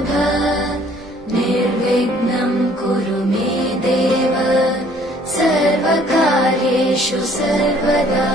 वरद निर्विघ्नं कुरु मे देव सर्वकार्येषु सर्वदा।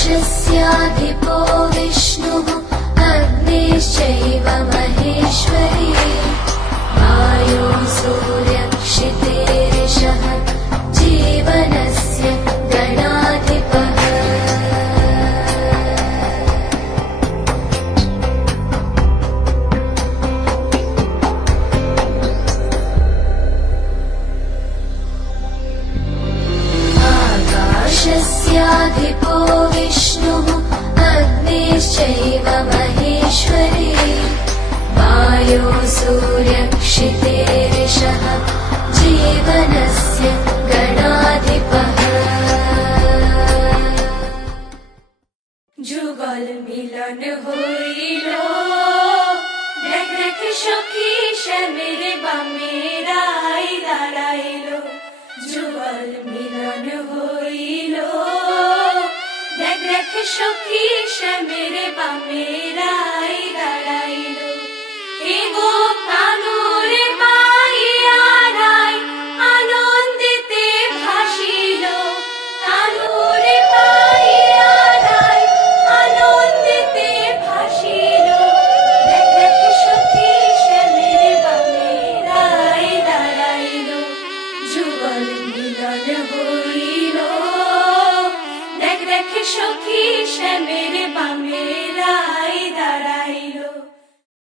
आकाशस्याधिपो विष्णुः अग्निश्चैव महेश्वरी वायुः सूर्यक्षितेरिषः जीवनस्य गणाधिपः। आकाशस्याधिपो विष्णुः अग्निश्चैव महेश्वरी वायुः सूर्यक्षितेरिषः जीवनस्य गणाधिपः। যুগল মিলন হইল দেখ দেখ সখী শ্যামের বামেরাই দাঁড়াইল। যুগল মিলন হইল দেখ দেখ সখী শ্যামের বামেরাই দাঁড়াইল। এগো কানুরে পাইয়া রাই আনন্দিতে ভাসিল। কানুরে পাইয়া রাই আনন্দিতে ভাসিল। দেখ দেখ সখী শ্যামের বামেরাই দাঁড়াইল। যুগল মিলন হইল দেখ দেখ সখী শ্যামের